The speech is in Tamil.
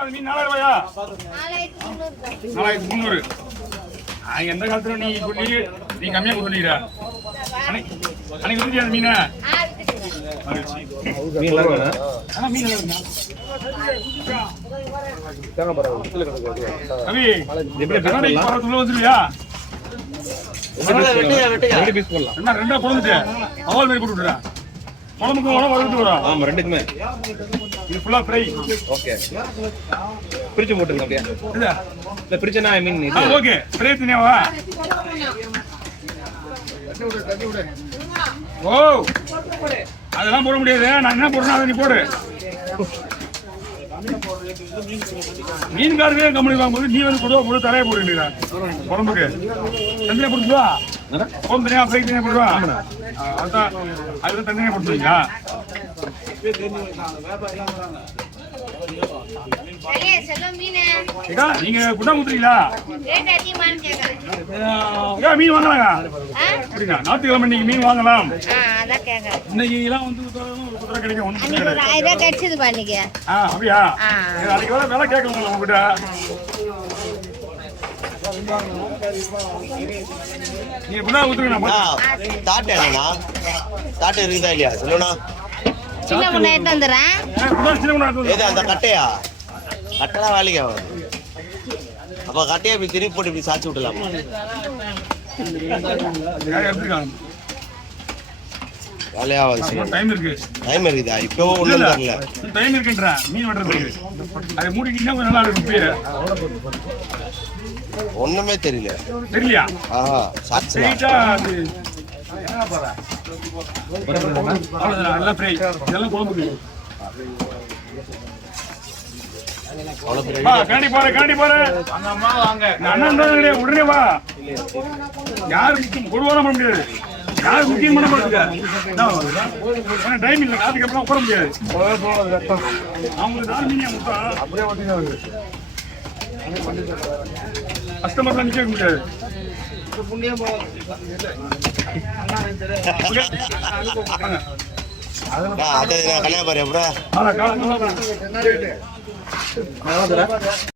அது மீன் 4000 ரூபாயா? 4300. எந்த காலத்துல நீ கம்மியா கொடுத்துட்டீங்க. அன்னைக்கு கொடுத்தியா அந்த மீனா? மீன் நல்லா இருக்கா? ஆனா மீன் நல்லா இருக்கா? தாங்க பரவாயில்லை. கவி எப்படி கண்ணாடி பரவத்துல வந்துறியா? ரெண்டு பீஸ் போடலாம். என்ன ரெண்டா போடுங்க. அவல் மாதிரி போட்டு விடுறா. குழம்புக்கு உணவு வறுத்து வரா. ஆமா ரெண்டுக்குமே. இது ஃபுல்லா ஃப்ரை. ஓகே. பிரிச்சு போட்டுங்க அப்படியே. இல்ல பிரிச்சனா ஐ மீன் இது. ஓகே. ஃப்ரை தனியாவா? தண்ணி விடு. ஓ. அதெல்லாம் போட முடியாது. நான் என்ன போடுறேன் அதை நீ போடு. மீன்காரவே கம்பெனி வாங்கும்போது நீ வந்து கொடுவா போட்டு தரையை போடுறீங்களா குழம்புக்கு? தனியாக போட்டுவா? குழம்பு தனியாக ஃப்ரை தனியாக போடுவா? அதான் அதுல தனியாக போட்டுருவீங்களா? நீங்க குட்டா ஊத்துறீங்களா? மீன் வாங்கலாங்க. அப்படிங்க ஞாயிற்றுக்கிழமை இன்னைக்கு மீன் வாங்கலாம். இன்னைக்கு எல்லாம் வந்து குதிரை கிடைக்கும். அப்படியா? அன்னைக்கு வேலை விலை கேட்கலாம் உங்ககிட்ட. நீங்க குட்டா ஊத்துறீங்களா? தாட்டு இருக்குதா இல்லையா சொல்லுண்ணா? அந்த கட்டையா கட்டெல்லாம் வேலைக்கு ஆகாது. அப்ப கட்டையா இப்படி திருப்பி போட்டு இப்படி சாச்சி விடலாம். வேலையாவது டைம் இருக்குதா? இப்போ ஒண்ணும் தெரியல. டைம் இருக்குன்றா மீன் வெட்டுறதுக்கு. அதை மூடிட்டீங்கன்னா கொஞ்சம் நல்லா இருக்கும். ஒண்ணுமே தெரியல. தெரியலையா? சாச்சா நல்லா ஃப்ரை. இதெல்லாம் குழம்புக்கு. காண்டி பாரு. உடனே வா. யாரு கொடுவான பண்ண முடியாது. யாரு புக்கிங் பண்ண மாட்டாங்க. டைம் இல்லை. காத்துக்கு அப்புறம் உட்கார முடியாது. அவங்களுக்கு 4 மீன் முட்டா அப்படியே ஓட்டிங்க. கஸ்டமர்லாம் நிக்க முடியாது. கன்னியாகுமரி அப்புறம்